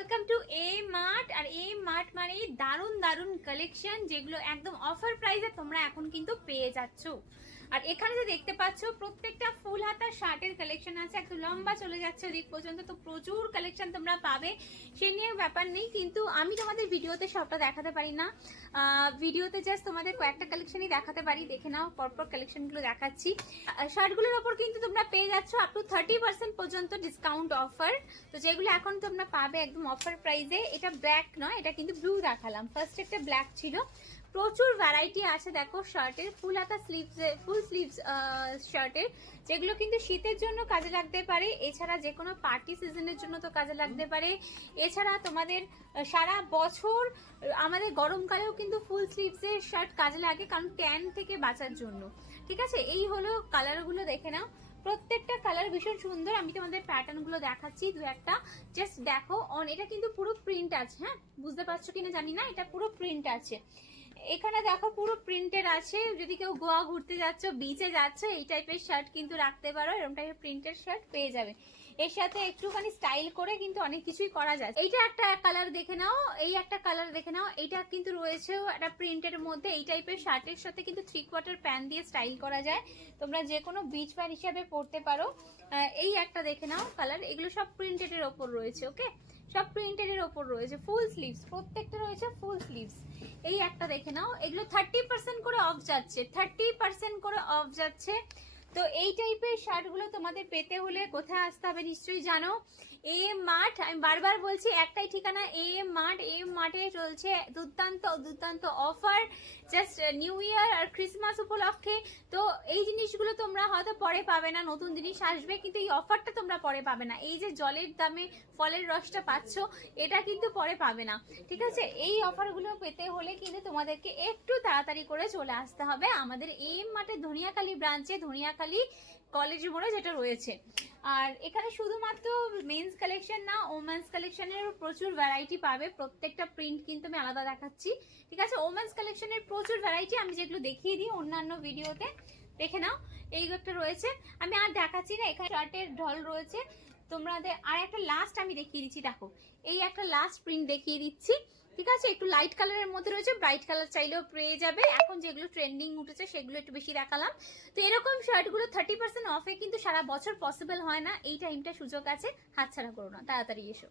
Welcome to A Mart. আর A Mart মানে দারুন দারুন কালেকশন যেগুলো একদম অফার প্রাইসে তোমরা এখন কিন্তু পেয়ে যাচ্ছ। আর এখানে যে দেখতে পাচ্ছ প্রত্যেকটা ফুল হাতা শার্টের কালেকশন আছে, একটু লম্বা চলে যাচ্ছে ওদিক পর্যন্ত, তো প্রচুর কালেকশন তোমরা পাবে, সে নিয়ে ব্যাপার নেই। কিন্তু আমি তোমাদের ভিডিওতে সবটা দেখাতে পারি না, ভিডিওতে জাস্ট তোমাদের কয়েকটা কালেকশনই দেখাতে পারি। দেখে নাও, পরপর কালেকশনগুলো দেখাচ্ছি। শার্টগুলোর ওপর কিন্তু তোমরা পেয়ে যাচ্ছ আপ টু 30% পর্যন্ত ডিসকাউন্ট অফার, তো যেগুলো এখন তোমরা পাবে একদম অফার প্রাইসে। এটা ব্ল্যাক নয়, এটা কিন্তু ব্লু দেখালাম, ফার্স্ট একটা ব্ল্যাক ছিল। প্রচুর ভ্যারাইটি আছে দেখো শার্টের, ফুল হাতা স্লিভস, ফুল স্লিভস শার্টের, যেগুলো কিন্তু শীতের জন্য কাজে লাগতে পারে, এছাড়া যে কোনো পার্টি সিজনের জন্য তো কাজে লাগতে পারে, এছাড়া তোমাদের সারা বছর আমাদের গরমকালেও কিন্তু ফুল স্লিভসের শার্ট কাজে লাগে, কারণ ট্যান থেকে বাঁচার জন্য। ঠিক আছে, এই হলো কালারগুলো, দেখে নাও। প্রত্যেকটা কালার ভীষণ সুন্দর। আমি তোমাদের প্যাটার্ন গুলো দেখাচ্ছি দু একটা, জাস্ট দেখো। এটা কিন্তু পুরো প্রিন্ট আছে, হ্যাঁ বুঝতে পারছো কিনা জানি না, এটা পুরো প্রিন্ট আছে। এখানে দেখো পুরো প্রিন্টের আছে, যদি কেউ গোয়া ঘুরতে যাচ্ছ, বিচে যাচ্ছ, এই টাইপের শার্ট কিন্তু রাখতে পারো, এরকম টাইপের প্রিন্টের শার্ট পেয়ে যাবে। এর সাথে একটুখানি স্টাইল করে কিন্তু অনেক কিছুই করা যায়। এইটা একটা কালার দেখে নাও, এই একটা কালার দেখে নাও, এইটা কিন্তু রয়েছে একটা প্রিন্টের মধ্যে। এই টাইপের শার্টের সাথে কিন্তু 3/4 প্যান্ট দিয়ে স্টাইল করা যায়, তোমরা যে কোনো বিচ প্যান্ট হিসাবে পরতে পারো। এই একটা দেখে নাও কালার, এগুলো সব প্রিন্টেড এর ওপর রয়েছে। ওকে, সব প্রিন্টেড এর ওপর রয়েছে, ফুল স্লিভস, প্রত্যেকটা রয়েছে ফুল স্লিভস। এই একটা দেখে নাও, এগুলো 30% করে অফ যাচ্ছে, 30% করে অফ যাচ্ছে। তো এই টাইপের শার্টগুলো তোমাদের পেতে হলে কোথায় আসতে হবে নিশ্চয়ই জানো, এ মার্ট। আমি বারবার বলছি একটাই ঠিকানা, এ মার্ট। এ মার্টে চলছে দুর্দান্ত দুর্দান্ত অফার, জাস্ট নিউ ইয়ার আর ক্রিসমাস উপলক্ষে। তো এই জিনিসগুলো তোমরা হয়তো পরে পাবে না, নতুন জিনিস আসবে, কিন্তু এই অফারটা তোমরা পরে পাবে না। এই যে জলের দামে ফলের রসটা পাচ্ছ, এটা কিন্তু পরে পাবে না। ঠিক আছে, এই অফারগুলো পেতে হলে কিন্তু তোমাদেরকে একটু তাড়াতাড়ি করে চলে আসতে হবে আমাদের এম মার্টের ধনিয়াখালী ব্রাঞ্চে, ধনিয়াখালী কলেজ মোড়ে যেটা রয়েছে। আর এখানে শুধুমাত্র মেন্স কালেকশন না, ওমেন্স কালেকশনের প্রচুর ভ্যারাইটি পাবে, প্রত্যেকটা প্রিন্ট কিন্তু আমি আলাদা দেখাচ্ছি। ঠিক আছে, ওমেন্স কালেকশনের প্রচুর ভ্যারাইটি আমি যেগুলো দেখিয়ে দিই অন্যান্য ভিডিওতে, দেখে নাও। এই একটা রয়েছে, আমি আর দেখাচ্ছি না। এখানে শার্টের ঢল রয়েছে তোমাদের। আর একটা লাস্ট আমি দেখিয়ে দিচ্ছি, দেখো এই একটা লাস্ট প্রিন্ট দেখিয়ে দিচ্ছি। ঠিক আছে, একটু লাইট কালারের মধ্যে রয়েছে, ব্রাইট কালার চাইলেও পেয়ে যাবে। এখন যেগুলো ট্রেন্ডিং উঠেছে সেগুলো একটু বেশি দেখালাম। তো এরকম শার্টগুলো 30% অফে কিন্তু সারা বছর পসিবল হয় না, এই টাইমটা সুযোগ আছে, হাতছাড়া করো না, তাড়াতাড়ি এসো।